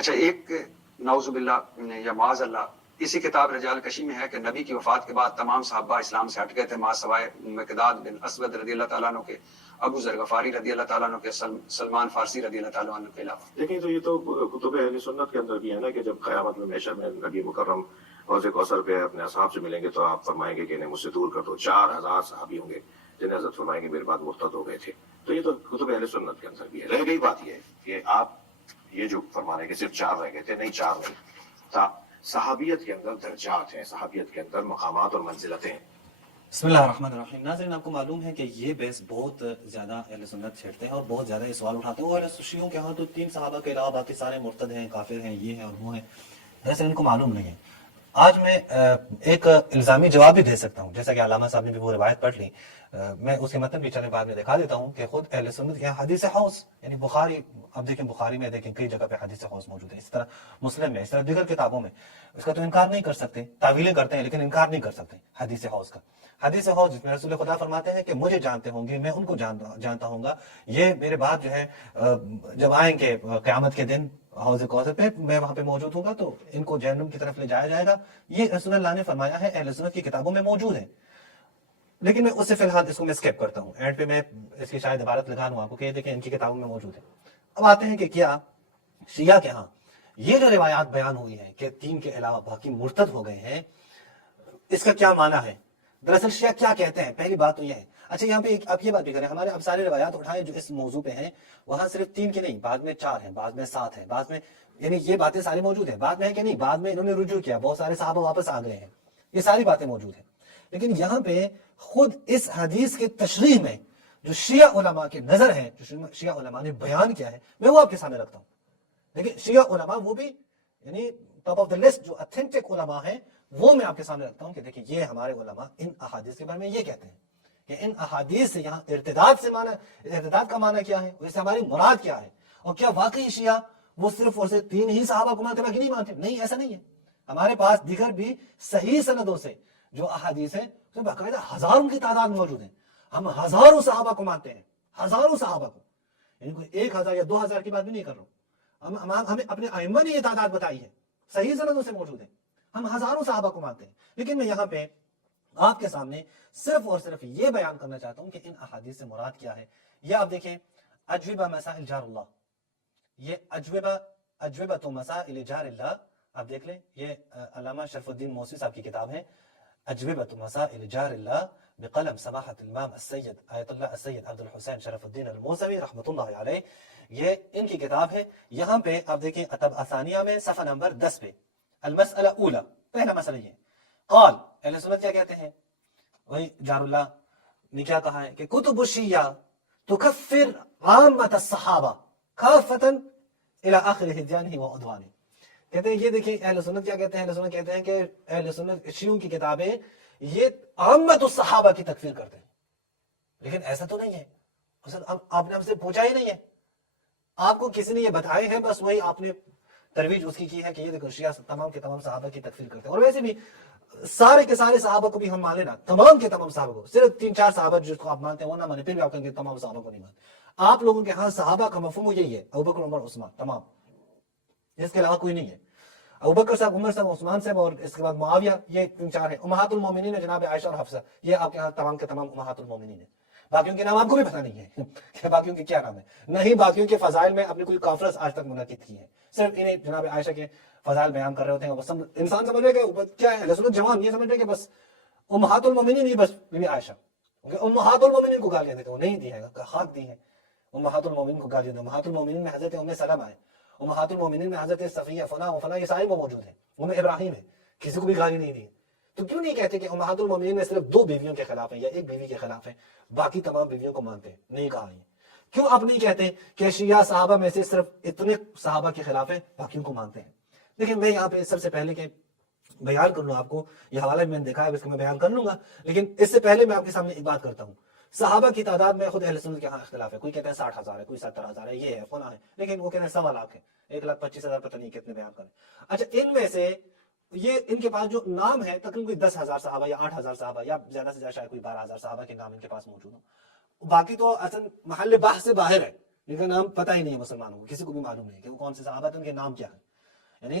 اچھا، ایک نعوذ باللہ یا معاذ اللہ اسی کتاب رجال کشی میں ہے کہ نبی کی وفات کے بعد تمام صحابہ اسلام سے ہٹ گئے تھے ما سوائے مقداد بن اسود رضی اللہ تعالیٰ عنہ کے، ابو ذر غفاری رضی اللہ تعالیٰ عنہ کے، سلمان فارسی رضی اللہ تعالیٰ عنہ کے علاوہ۔ دیکھیں تو یہ تو کتب اہل سنت کے اندر بھی ہے نا کہ جب قیامت میں محشر میں نبی مکرم حوض کوثر پہ اپنے اصحاب سے ملیں گے تو آپ فرمائیں گے کہ انہیں مجھ سے دور کر دو۔ 4000 صحابی ہوں گے جنہیں حضرت فرمائیں گے میرے بعد مرتد ہو گئے تھے۔ تو یہ تو کتب اہل سنت کے اندر بھی ہے۔ رہ گئی بات یہ ہے کہ آپ یہ جو فرما رہے ہیں کہ صرف 4 رہ گئے تھے، نہیں 4 نہیں، صحابیت کے اندر درجات ہیں، صحابیت کے اندر مقامات اور منزلتیں ہیں۔ بسم اللہ الرحمن الرحیم۔ ناظرین، آپ کو معلوم ہے کہ یہ بحث بہت زیادہ اہل سنت چھیڑتے ہیں اور بہت زیادہ یہ سوال اٹھاتے ہیں، اور شیعوں کے ہاں تو 3 صحابہ کے علاوہ باقی سارے مرتد ہیں، کافر ہیں، یہ ہیں اور وہ ہیں۔ دراصل ان کو معلوم نہیں ہے۔ آج میں ایک الزامی جواب بھی دے سکتا ہوں، جیسا کہ علامہ صاحب نے بھی وہ روایت پڑھ لی، میں اس کے متن بھی چند بعد میں دکھا دیتا ہوں کہ خود اہل سنت کے حدیث حوض، یعنی بخاری، اب دیکھیں بخاری میں دیکھیں کئی جگہ پہ حدیث حوض موجود ہے، اس طرح مسلم میں، اس طرح دیگر کتابوں میں، اس کا تو انکار نہیں کر سکتے، تعویلیں کرتے ہیں لیکن انکار نہیں کر سقتے حدیث حوض کا۔ حدیث حوض جس میں رسول خدا فرماتے ہیں کہ مجھے جانتے ہوں گے، میں ان کو جانتا ہوں گا، یہ میرے بعد جو ہے جب آئیں گے قیامت کے دن حوض کوثر پہ، میں وہاں پہ موجود ہوں گا تو ان کو جہنم کی طرف لے جایا جائے گا۔ یہ رسول اللہ نے فرمایا ہے، اہل سنت کی کتابوں میں موجود ہے، لیکن میں اس سے فی الحال اس کو میں اسکیپ کرتا ہوں، اینڈ پہ میں اس کی شاید عبارت لگا لوں آپ کو کہ یہ دیکھیں ان کی کتابوں میں موجود ہے۔ اب آتے ہیں کہ کیا شیعہ کے ہاں یہ جو روایات بیان ہوئی ہیں کہ 3 کے علاوہ باقی مرتد ہو گئے ہیں، اس کا کیا معنی ہے؟ دراصل شیعہ کیا کہتے ہیں؟ پہلی بات تو یہ ہے۔ اچھا، یہاں پہ آپ یہ بات بھی کریں، ہمارے اب سارے روایات اٹھائیں جو اس موضوع پہ ہیں، وہاں صرف 3 کے نہیں، بعد میں 4 ہیں، بعد میں 7 ہیں، بعد میں، یعنی یہ باتیں ساری موجود ہیں۔ بعد میں ہے کہ نہیں، بعد میں انہوں نے رجوع کیا، بہت سارے صحابہ واپس آ گئے ہیں، یہ ساری باتیں موجود ہیں۔ لیکن یہاں پہ خود اس حدیث کے تشریح میں جو شیعہ علماء کے نظر ہے، جو شیعہ علماء نے بیان کیا ہے، میں وہ آپ کے سامنے رکھتا ہوں۔ لیکن شیعہ علماء وہ بھی، یعنی ٹاپ آف دا لسٹ جو اتھینٹک علماء ہیں، وہ میں آپ کے سامنے رکھتا ہوں کہ دیکھیں یہ ہمارے علماء ان احادیث کے بارے میں یہ کہتے ہیں کہ ان احادیث سے یہاں ارتداد کا معنی کیا ہے، اس سے ہماری مراد کیا ہے، اور کیا واقعی شیعہ وہ صرف اور صرف 3 ہی صحابہ کو مانتے، باقی نہیں مانتے؟ نہیں، ایسا نہیں ہے۔ ہمارے پاس دیگر بھی صحیح سندوں سے جو احادیث ہیں، اس میں باقاعدہ ہزاروں کی تعداد موجود ہے۔ ہم ہزاروں صحابہ کو مانتے ہیں، ہزاروں صحابہ کو، یعنی کوئی 1000 یا 2000 کی بات بھی نہیں کر رہا ہوں، ہمیں اپنے ائمہ نے یہ تعداد بتائی ہے، صحیح سندوں سے موجود ہے، ہم ہزاروں صحابہ کو مانتے ہیں۔ لیکن میں یہاں پہ آپ کے سامنے صرف اور صرف یہ بیان کرنا چاہتا ہوں کہ ان احادیث سے مراد کیا ہے۔ یہ آپ دیکھیں اجوبہ مسائل جار اللہ، یہ اجوبۃ مسائل جار اللہ، آپ دیکھ لیں، یہ علامہ شرف الدین موسی صاحب کی کتاب ہے، اجوبۃ مسائل جار اللہ بقلم سماحت الامام السید آیت اللہ السید عبد الحسین شرف الدین الموسوی رحمۃ اللہ علیہ، یہ ان کی کتاب ہے۔ یہاں پہ آپ دیکھیں اتب ثانیہ میں صفحہ نمبر 10 پہ، المسئلہ اولا، پہلا مسئلہ یہ قال، اہل سنت کیا کہتے ہیں، وہی جار اللہ نے کیا کہا ہے کہ کتب الشیعہ تکفر عامت الصحابہ کافتا الى آخر ہدیانہ و عدوانہ۔ کہتے ہیں یہ دیکھیں اہل سنت کیا کہتے ہیں، اہل سنت کہتے ہیں کہ اہل سنت شیعوں کی کتابیں یہ عامت الصحابہ کی تکفیر کرتے ہیں، لیکن ایسا تو نہیں ہے، آپ نے ہم سے پوچھا ہی نہیں ہے، آپ کو کسی نے یہ بتائے ہیں، بس وہی آپ نے ترویج اس کی ہے کہ یہ دیکھو شیعہ تمام کے تمام صحابہ کی تکفیر کرتے ہیں۔ اور ویسے بھی سارے کے سارے صحابہ کو بھی ہم مان لینا، تمام کے تمام صحابہ کو، صرف 3-4 صحابہ جس کو آپ مانتے ہیں وہ نہ مانے، پھر بھی آپ کہیں گے تمام صحابہ کو نہیں مانتے۔ آپ لوگوں کے ہاں صحابہ کا مفہوم یہی ہے، ابوبکر عمر عثمان، تمام، اس کے علاوہ کوئی نہیں ہے۔ ابوبکر صاحب، عمر صاحب، عثمان صاحب، اور اس کے بعد معاویہ، یہ 3-4 ہیں۔ امہات المومنین جناب عائشہ اور حفصہ، یہ آپ کے ہاں تمام کے تمام امہات المومنین ہیں۔ باقیوں کے نام آپ کو بھی پتہ نہیں ہے کہ باقیوں کے کیا نام ہے، نہیں باقیوں کے فضائل میں اپنی کوئی کانفرنس آج تک منعقد کی ہے، صرف انہیں جناب عائشہ کے فضائل بیان کر رہے ہوتے ہیں۔ وہ انسان سمجھ رہے کہ کیا ہے، رسول جوان یہ سمجھ رہے کہ بس امہات المومنین یہ بس بی بی عائشہ، امہات المومنین کو گالیاں دیتے، وہ نہیں دی ہے، خاک دی ہے، امہات المومنین کو گالیاں دیتے۔ امہات المومنین میں حضرت ام سلمہ ہے، امہات المومنین میں حضرت صفیہ، فلاں و فلاں، یہ سارے وہ موجود ہیں، ام ابراہیم ہے، کسی کو بھی گالی نہیں دی۔ تو کیوں نہیں کہتے کہ امہات المومنین میں صرف 2 بیویوں کے خلاف ہیں یا 1 بیوی کے خلاف ہیں، باقی تمام بیویوں کو مانتے ہیں؟ نہیں کہا ہے۔ کیوں آپ نہیں کہتے کہ شیعہ صحابہ میں سے صرف اتنے صحابہ کے خلاف ہیں، باقیوں کو مانتے ہیں؟ لیکن میں یہاں پہ سب سے پہلے کہ بیان کر لوں آپ کو، یہ حوالہ میں نے دیکھا ہے، اس کو میں بیان کر لوں گا، لیکن اس سے پہلے میں آپ کے سامنے ایک بات کرتا ہوں۔ صحابہ کی تعداد میں خود اہل سنت کے ہاں اختلاف ہے، کوئی کہتے ہیں 60,000 ہے، کوئی 70,000 ہے، یہ ہے فلاں ہے، لیکن وہ کہتے ہیں 1.25 لاکھ ہے، 1,25,000 پتہ نہیں کتنے بیان کریں۔ اچھا، ان میں سے یہ ان کے پاس جو نام ہے تقریباً کوئی 10,000 صحابہ یا 8,000 صحابہ یا زیادہ سے زیادہ شاید کوئی 12,000 صحابہ کے نام ان کے پاس موجود ہوں، باقی تو اصل محل بحث سے باہر ہے، ان کا نام پتہ ہی نہیں ہے مسلمانوں کو، کسی کو بھی معلوم نہیں کہ وہ کون سے صحابہ تھے، ان کے نام کیا ہے۔ یعنی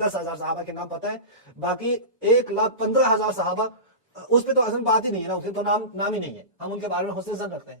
10,000 صحابہ کے نام پتہ ہے, باقی 1,15,000 صحابہ اس پہ تو اصل بات ہی نہیں ہے نا, اس پہ تو نام ہی نہیں ہے. ہم ان کے بارے میں حسن ظن رکھتے ہیں,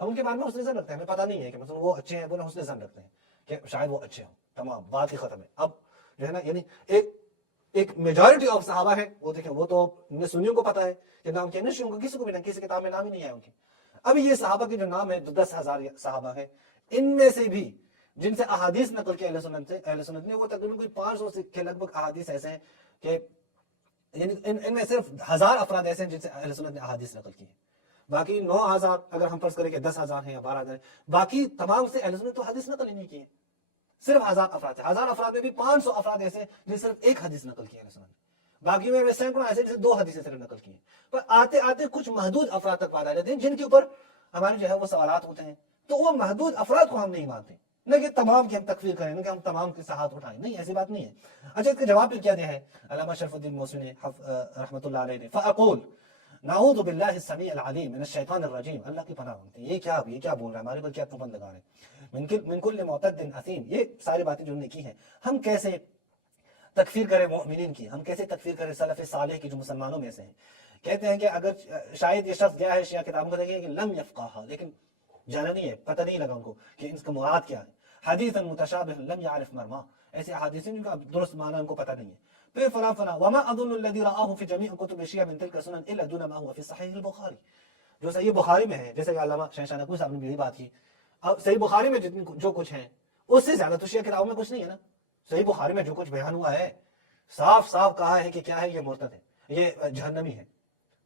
ہم ان کے بارے میں حسن ظن رکھتے ہیں, ہمیں پتہ نہیں ہے کہ مثلا وہ اچھے ہیں, بولے حسن ظن رکھتے ہیں کہ شاید وہ اچھے ہوں, تمام بات ہی ختم ہے. اب جو ہے نا یعنی ایک میجورٹی آف صحابہ ہے, وہ دیکھیں وہ تو سنیوں کو پتہ ہے کہ نام کیا, نشیوں کو کسی کو بھی نہیں, کسی کتاب میں نام ہی نہیں ہے ان کے. اب یہ صحابہ کے جو نام ہے 10,000 صحابہ ہیں, ان میں سے بھی جن سے احادیث نقل کی اہل سنت نے, وہ تقریباً کوئی 500 کے لگ بھگ احادیث ایسے ہیں کہ یعنی ان میں صرف 1000 افراد ایسے ہیں جن سے اہل سنت نے احادیث نقل کی ہیں. باقی 9,000 اگر ہم فرض کریں کہ 10,000 ہیں یا 12,000 ہیں, باقی تمام سے اہل سنت تو حدیث نقل ہی نہیں کی ہے. صرف 1000 افراد ہیں, 1000 افراد میں بھی 500 افراد ایسے ہیں جن صرف ایک حدیث نقل کی ہے اہل سنت نے. باقی میں سینکڑوں ایسے جیسے 2 حدیثیں صرف نقل کی ہیں. پر آتے آتے کچھ محدود افراد تک بات آ جاتے ہیں جن کے اوپر ہمارے جو ہے وہ سوالات ہوتے ہیں, تو وہ محدود افراد کو ہم نہیں مانتے, نہ کہ تمام کی ہم تکفیر کریں, نہ کہ ہم تمام کے ساتھ اٹھائیں, نہیں ایسی بات نہیں ہے. اچھا اس کا جواب پھر کیا دیا ہے علامہ شرف الدین موسوی نے رحمۃ اللہ علیہ نے, فاقول نعوذ باللہ السمیع العلیم من الشیطان الرجیم, اللہ کی پناہ مانگتے ہیں. یہ کیا بول رہا ہے, ہمارے پر کیا پابند لگا رہے ہیں, من کل معتد اثیم, یہ ساری باتیں جو انہوں نے کی ہیں. ہم کیسے تکفیر کریں مؤمنین کی, ہم کیسے تکفیر کریں سلف صالح کی جو مسلمانوں میں سے ہیں. کہتے ہیں کہ اگر شاید یہ شخص گیا ہے شیعہ کتابوں کو دیکھیں کہ لم یفقہا, لیکن جانا نہیں ہے, پتہ نہیں لگا ان کو کہ اس کا مراد کیا ہے. حدیثا متشابہ لم یعرف مرما, ایسے احادیث ہیں جن کا درست معنی ان کو پتہ نہیں ہے. پھر فلا وما اظن الذي رآه في جميع كتب الشيعة من تلك السنن الا دون ما هو في صحيح البخاري, جو صحیح بخاری میں ہے, جیسے کہ علامہ شہنشاہ نقوی صاحب نے بھی یہی بات کی. اب صحیح بخاری میں جو کچھ ہے اس سے زیادہ تو شیعہ کتابوں میں کچھ نہیں ہے نا. صحیح بخاری میں جو کچھ بیان ہوا ہے صاف کہا ہے کہ کیا ہے, یہ مرتد ہے, یہ جہنمی ہے,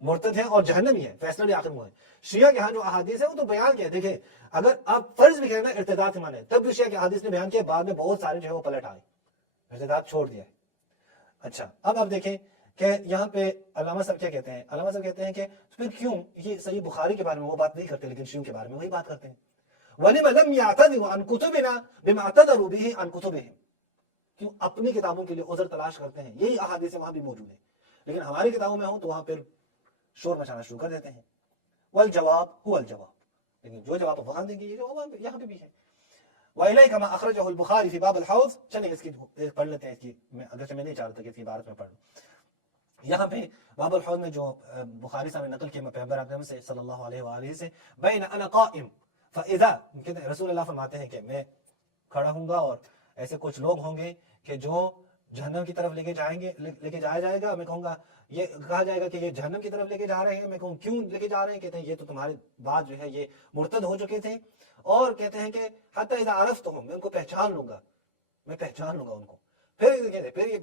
مرتد ہے اور جہنمی ہے, فیصلہ بھی آخر ہوا ہے. شیعہ کے ہاں جو احادیث ہے وہ تو بیان کیا ہے. دیکھیں اگر آپ فرض بھی کریں نا ارتداد کے معنی, تب بھی شیعہ کے احادیث نے بیان کیا, بعد میں بہت سارے جو ہے وہ پلٹ آئے, ارتداد چھوڑ دیا ہے. اچھا اب آپ دیکھیں کہ یہاں پہ علامہ صاحب کیا کہتے ہیں, علامہ صاحب کہتے ہیں کہ پھر کیوں یہ صحیح بخاری کے بارے میں وہ بات نہیں کرتے, لیکن شیعوں کے بارے میں وہی بات کرتے ہیں. وَلِمَ لَمْ يَعْتَذِرُوا عَنْ كُتُبِنَا بِمَا اعْتَذَرُوا بِهِ عَنْ كُتُبِهِمْ, کیوں اپنی کتابوں کے لیے عذر تلاش کرتے ہیں, یہی احادیث وہاں بھی موجود ہیں, لیکن ہماری کتابوں میں ہوں تو وہاں پھر شور مچانا شروع کر دیتے ہیں. والجواب هو الجواب, لیکن جو جواب وہاں دیں گے یہ جواب یہاں پہ بھی ہے. وَإِلَيْكَ مَا أَخْرَجَهُ الْبُخَارِي فِي بَابِ الْحَوْضِ, چلیں اس کی پڑھ لیتے ہیں, اس کی اگرچہ میں نہیں چاہتا کہ اس کی عبارت میں پڑھ لوں. یہاں پہ باب الحوض میں جو بخاری صاحب نے نقل کیا پیغمبر اکرم سے صلی اللہ علیہ وآلہ سے, بین انا قائم فاذا, رسول اللہ فرماتے ہیں کہ میں کھڑا ہوں گا اور ایسے کچھ لوگ ہوں گے کہ جو جہنم کی طرف لے کے جایا جائے گا. میں کہوں گا, یہ کہا جائے گا کہ یہ جہنم کی طرف لے کے جا رہے ہیں. میں کہوں کیوں لے کے جا رہے ہیں, کہتے ہیں یہ تو تمہارے بعد جو ہے یہ مرتد ہو چکے تھے, اور کہتے ہیں کہ حتی اذا عرفتہم, میں ان کو پہچان لوں گا ان کو. پھر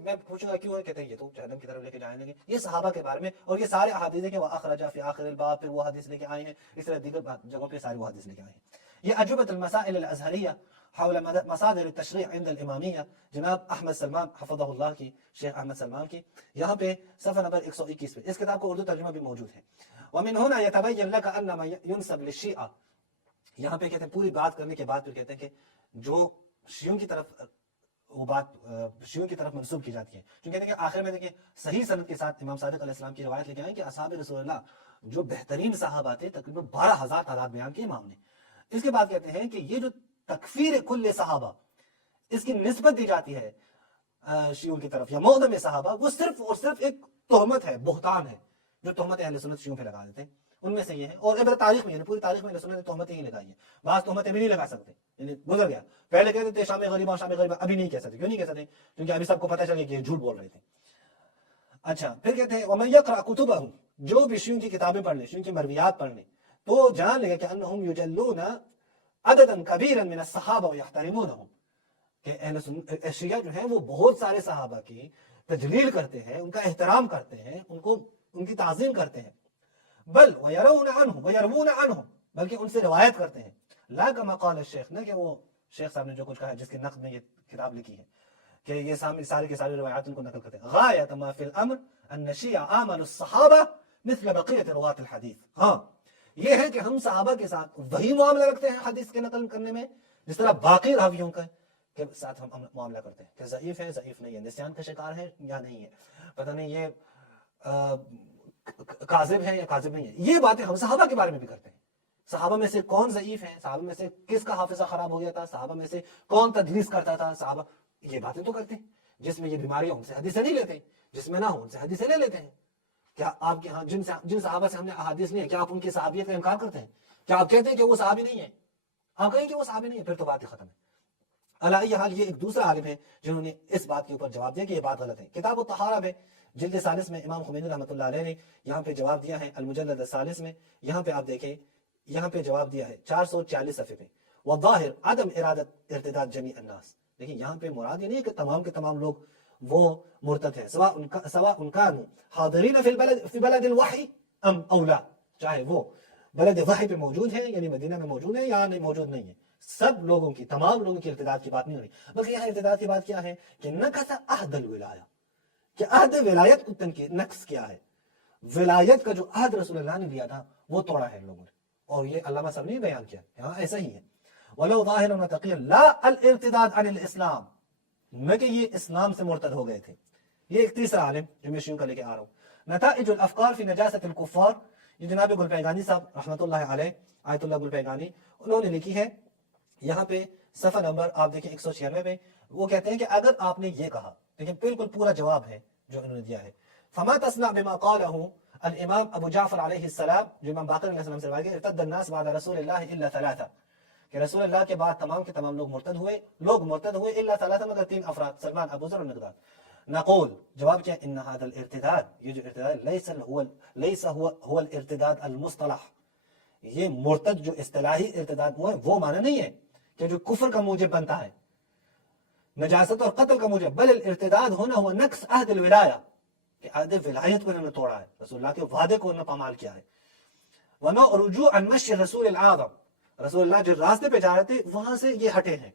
میں پوچھوں گا کیوں ہے, کہتے ہیں یہ تو جہنم کی طرف لے کے جائیں گے. یہ صحابہ کے بارے میں, اور یہ سارے احادیث ہیں کہ وَأَخْرَجَ فِي آخِرِ الْبَابِ, پھر وہ حدیث لے کے آئے ہیں, اس طرح دیگر جگہوں پہ ساری وہ حدیث لے کے آئے ہیں. یہ عجوبۃ المسائل الازہریہ حول مصادر التشریع عند الامامیہ, جناب احمد سلمان حفظہ اللہ کی, شیخ احمد سلمان کی, یہاں پہ صفحہ نمبر 121 پہ. اس کتاب کو اردو ترجمہ بھی موجود ہے. ومن هنا يتبين لك ان ما ينسب للشیعہ, یہاں پہ کہتے ہیں پوری بات کرنے کے بعد پھر کہتے ہیں کہ جو شیعوں کی طرف وہ بات شیعوں کی طرف منسوب کی جاتی ہے, جو کہتے ہیں کہ آخر میں دیکھیں صحیح سند کے ساتھ امام صادق علیہ السلام کی روایت لے کے آئے کہ اصحاب رسول اللہ جو بہترین صحابہ تھے, تقریباً 12,000 تعداد بیان کی امام نے. اس کے بعد کہتے ہیں کہ یہ جو تکفیر کل صحابہ اس کی نسبت دی جاتی ہے شیعوں کی طرف یا معظم صحابہ, وہ صرف اور صرف ایک تہمت ہے, بہتان ہے, جو تہمت اہل سنت شیعوں پہ لگا دیتے ہیں. ان میں سے یہ ہے, اور عبرت تاریخ میں, یعنی پوری تاریخ میں اہل سنت نے تہمتیں ہی لگائی ہیں. بعض تہمتیں بھی نہیں لگا سکتے, یعنی گزر گیا. پہلے کہتے تھے شام غریبہ, ابھی نہیں کہہ سکتے. کیوں نہیں کہہ سکتے, کیونکہ ابھی سب کو پتہ چل گیا کہ یہ جھوٹ بول رہے تھے. اچھا پھر کہتے ہیں وَمَن يَقْرَأْ كُتُبَهُمْ, جو بھی شیعوں کی کتابیں پڑھ لیں, شیعوں کی مرویات پڑھ لیں, تو جان لے گا کہ انہم یجلون عددا کبیرا من الصحابہ ویحترمونہم, کہ اہل شیعہ جو ہیں وہ بہت سارے صحابہ کی تجلیل کرتے ہیں, ان کا احترام کرتے ہیں, ان کی تعظیم کرتے ہیں. بل ویرون عنہم, بلکہ ان سے روایت کرتے ہیں. لا کما قال الشیخ, نہ کہ وہ شیخ صاحب نے جو کچھ کہا ہے جس کے نقد میں یہ کتاب لکھی ہے کہ یہ سارے کے سارے روایات ان کو نقل کرتے ہیں. غایت ما فی الامر ان شیعہ آمنوا الصحابہ مثل بقیت رواة الحدیث. ہاں یہ ہے کہ ہم صحابہ کے ساتھ وہی معاملہ رکھتے ہیں حدیث کے نقل کرنے میں جس طرح باقی راویوں کا کے ساتھ ہم معاملہ کرتے ہیں, کہ ضعیف ہے, ضعیف نہیں ہے, نسیان کا شکار ہے یا نہیں ہے, پتہ نہیں یہ کاذب ہے یا کاذب نہیں ہے. یہ باتیں ہم صحابہ کے بارے میں بھی کرتے ہیں. صحابہ میں سے کون ضعیف ہیں, صحابہ میں سے کس کا حافظہ خراب ہو گیا تھا, صحابہ میں سے کون تدلیس کرتا تھا, صحابہ یہ باتیں تو کرتے ہیں. جس میں یہ بیماریاں ان سے حدیثیں نہیں لیتے, جس میں نہ ہو ان سے حدیثیں لے لیتے ہیں. کیا آپ کے ہاں جن صحابہ سے ہم نے احادیث لی ہے, کیا آپ ان کی صحابیت کا انکار کرتے ہیں؟ کیا آپ کہتے ہیں کہ وہ صحابی نہیں ہے؟ آپ کہیں کہ وہ صحابی نہیں ہے, پھر تو بات ہی ختم ہے. علی حال یہ ایک دوسرا عالم ہے جنہوں نے اس بات کے اوپر جواب دیا کہ یہ بات غلط ہے. کتاب الطہارہ میں جلد 40 میں امام خمینی رحمۃ اللہ علیہ نے یہاں پہ جواب دیا ہے, المجلد 40 میں یہاں پہ آپ دیکھیں, یہاں پہ جواب دیا ہے 440 صفحے پہ, والظاہر عدم ارادت ارتداد جمیع الناس. دیکھیں یہاں پہ مراد یہ نہیں ہے کہ تمام کے تمام لوگ وہ مرتد ہیں, سواء کانوا حاضرین فی بلد الوحی ام اولا, چاہے وہ بلد وحی پہ موجود ہیں یعنی مدینہ میں موجود ہیں یا نہیں موجود نہیں ہے. سب لوگوں کی, تمام لوگوں کی ارتداد کی بات نہیں ہو رہی, بلکہ یہاں ارتداد کی بات کیا ہے کہ نقص عہد الولایہ, کہ عہد ولایت کو نقص کیا ہے. ولایت کا جو عہد رسول اللہ نے دیا تھا وہ توڑا ہے لوگوں نے, اور یہ علامہ صاحب نے بیان کیا, یہاں ایسا ہی ہے. وَلَوْ ظَاهِرٌ وَتَقِيٌّ لَا الْإِرْتِدَادُ عَنِ الْإِسْلَامِ, نہ کہ یہ اسلام سے مرتد ہو گئے تھے. یہ ایک تیسرا عالم جو میں شیعوں کا لے کے آ رہا ہوں. نتائج الافکار فی نجاست الکفار, یہ جناب گلپیگانی صاحب رحمۃ اللہ علیہ, آیت اللہ گلپیگانی, انہوں نے لکھی ہے یہاں پہ صفحہ نمبر آپ دیکھیں 196 پہ. وہ کہتے ہیں کہ اگر آپ نے یہ کہا, لیکن بالکل پورا جواب ہے جو انہوں نے دیا ہے, فما تصنع بما قاله الامام ابو جعفر علیہ السلام, جو امام باقر علیہ السلام سے روایت ہے, ارتد الناس بعد رسول اللہ الا ثلاثہ, کہ رسول اللہ کے بعد تمام کے تمام لوگ مرتد ہوئے الا ثلاثہ, مگر 3 افراد, سلمان, ابو ذر اور مقداد. نقول, جواب کیا, ان هذا الارتداد, یہ جو ارتداد ليس هو الارتداد المصطلح, یہ مرتد جو اصطلاحی ارتداد وہ ہے وہ معنی نہیں ہے کہ جو کفر کا موجب بنتا ہے, نجاست اور قتل کا موجب, بل الارتداد ہونا ہوا نقص عہد الولایہ, کہ عہد ولایت کو انہوں نے توڑا ہے, رسول اللہ کے وعدے کو انہوں نے پامال کیا ہے. ونو رجوع عن مشی الرسول العظم, رسول اللہ جو راستے پہ جا رہے تھے وہاں سے یہ ہٹے ہیں.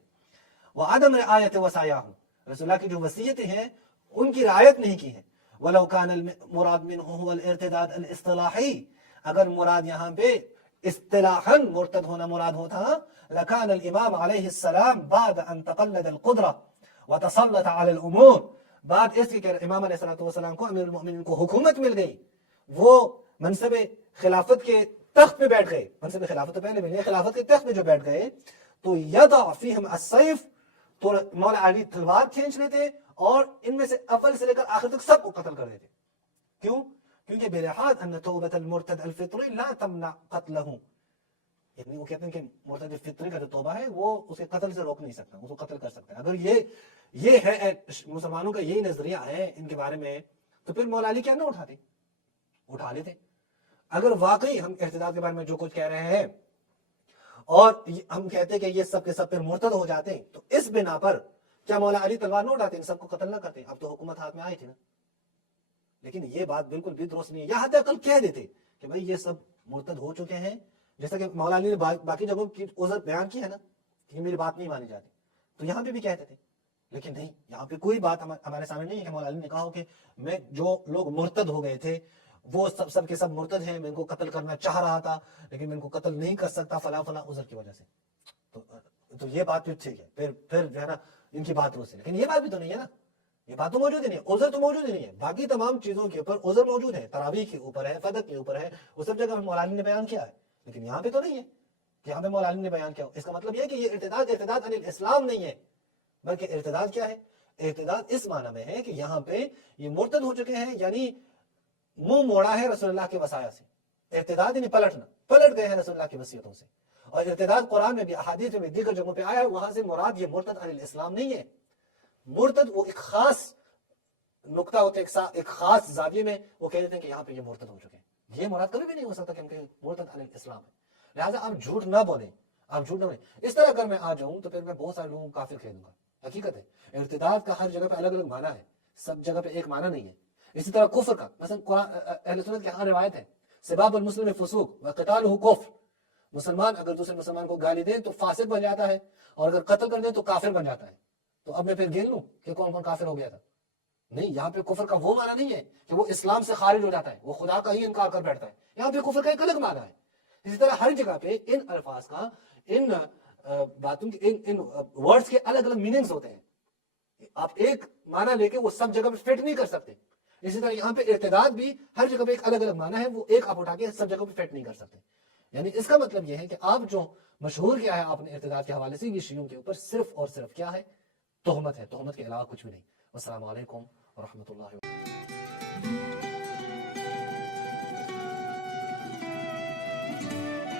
وعدم رعایت وصایاہم, رسول اللہ کی جو وصیتیں ہیں ان کی رعایت نہیں کی ہے. ولو کان المراد منه هو الارتداد الاصطلاحی, اگر مراد یہاں پہ اصطلاحاً مرتد ہونا مراد ہوتا, لکان الامام علیہ السلام بعد ان تقلد القدرہ وتسلط علی الامور, بعد اس کہ امام علیہ السلام کو, امیر المؤمنین کو حکومت مل گئی, وہ منصب خلافت کے تخت پہ بیٹھ گئے, منصب خلافت تو پہلے ملے, خلافت کے تخت پہ جو بیٹھ گئے, تو یضع فیہم السیف, تو مولا علی تلوار کھینچ لیتے اور ان میں سے اول سے لے کر آخر تک سب کو قتل کر دیتے. کیوں؟ کیونکہ بلحاظ ان توبۃ المرتد الفطری لا تمنع قتلہ, یعنی وہ کہتے ہیں کہ مرتد فطری کا جو توبہ ہے وہ اسے قتل سے روک نہیں سکتا, اس کو قتل کر سکتا ہے. اگر یہ ہے مسلمانوں کا یہی نظریہ ہے ان کے بارے میں, تو پھر مولا علی کیا نہ اٹھاتے, اٹھا لیتے. اگر واقعی ہم ارتداد کے بارے میں جو کچھ کہہ رہے ہیں اور ہم کہتے ہیں کہ یہ سب کے سب پھر مرتد ہو جاتے ہیں, تو اس بنا پر کیا مولا علی تلوار نہ اٹھاتے, ان سب کو قتل نہ کرتے؟ اب تو حکومت ہاتھ میں آئی تھی نا. لیکن یہ بات بالکل بھی درست نہیں ہے. یا حتی عقل کہہ دیتے کہ بھائی یہ سب مرتد ہو چکے ہیں, جیسا کہ مولا علی نے باقی جگہوں کی عذر بیان کی ہے نا کہ میری بات نہیں مانی جاتی, تو یہاں پہ بھی کہتے تھے. لیکن نہیں, یہاں پہ کوئی بات ہمارے سامنے نہیں ہے کہ مولا علی نے کہا ہو کہ میں جو لوگ مرتد ہو گئے تھے وہ سب کے سب مرتد ہیں, میں ان کو قتل کرنا چاہ رہا تھا لیکن میں ان کو قتل نہیں کر سکتا فلاں عذر کی وجہ سے. تو یہ بات بھی ٹھیک ہے, پھر جو ہے نا ان کی بات درست ہے. لیکن یہ بات بھی تو نہیں ہے نا, یہ بات تو موجود ہی نہیں ہے, عذر تو موجود ہی نہیں ہے. باقی تمام چیزوں کے اوپر عذر موجود ہے, تراویح کے اوپر ہے, فدق کے اوپر ہے, وہ سب جگہ مولا علی نے بیان کیا ہے. لیکن یہاں پہ تو نہیں ہے کہ یہاں پہ مولا علی نے بیان کیا ہو. اس کا مطلب یہ ہے کہ یہ ارتداد عن الاسلام نہیں ہے, بلکہ ارتداد کیا ہے, ارتداد اس معنی میں ہے کہ یہاں پہ یہ مرتد ہو چکے ہیں, یعنی منہ موڑا ہے رسول اللہ کے وصایا سے. ارتداد یعنی پلٹ گئے ہیں رسول اللہ کی وصیتوں سے. اور ارتداد قرآن میں بھی, احادیث میں دیگر جگہوں پہ آیا ہے, وہاں سے مراد یہ مرتد عن الاسلام نہیں ہے. مرتد وہ ایک خاص نقطہ ہوتا ہے, ایک خاص زاویے میں وہ کہہ دیتے ہیں کہ یہاں پہ یہ مرتد ہو چکے ہیں. یہ مراد کبھی بھی نہیں ہو سکتا کہ ہم کہیں مرتد عن الاسلام ہے. لہٰذا آپ جھوٹ نہ بولیں, آپ جھوٹ نہ بولیں. اس طرح اگر میں آ جاؤں تو پھر میں بہت سارے لوگوں کو کافر کہہ دوں گا. حقیقت ہے ارتداد کا ہر جگہ پہ الگ الگ معنی ہے, سب جگہ پہ ایک معنی نہیں ہے. اسی طرح کفر کا, مثلا قرآن اہل سنت کے ہاں روایت ہے, سباب المسلم فسوق وقتالہ کفر, مسلمان اگر دوسرے مسلمان کو گالی دیں تو فاسق بن جاتا ہے, اور اگر قتل کر دیں تو کافر بن جاتا ہے. تو اب میں پھر گن لوں کہ کون کون کافر ہو گیا تھا؟ نہیں, یہاں پہ کفر کا وہ معنی نہیں ہے کہ وہ اسلام سے خارج ہو جاتا ہے, وہ خدا کا ہی انکار کر بیٹھتا ہے. یہاں پہ کفر کا ایک الگ معنی ہے. اسی طرح ہر جگہ پہ ان الفاظ کا, ان باتوں کے, ان ورڈز کے الگ الگ میننگز ہوتے ہیں. آپ ایک معنی لے کے وہ سب جگہ پہ فٹ نہیں کر سکتے. اسی طرح یہاں پہ ارتداد بھی ہر جگہ پہ ایک الگ الگ معنی ہے, وہ ایک آپ اٹھا کے سب جگہ پہ فٹ نہیں کر سکتے. یعنی اس کا مطلب یہ ہے کہ آپ جو مشہور کیا ہے آپ نے ارتداد کے حوالے سے، یہ شیعوں کے اوپر صرف اور صرف کیا ہے؟ تہمت ہے، تہمت کے علاوہ کچھ بھی نہیں۔ والسلام علیکم ورحمۃ اللہ وبرکاتہ۔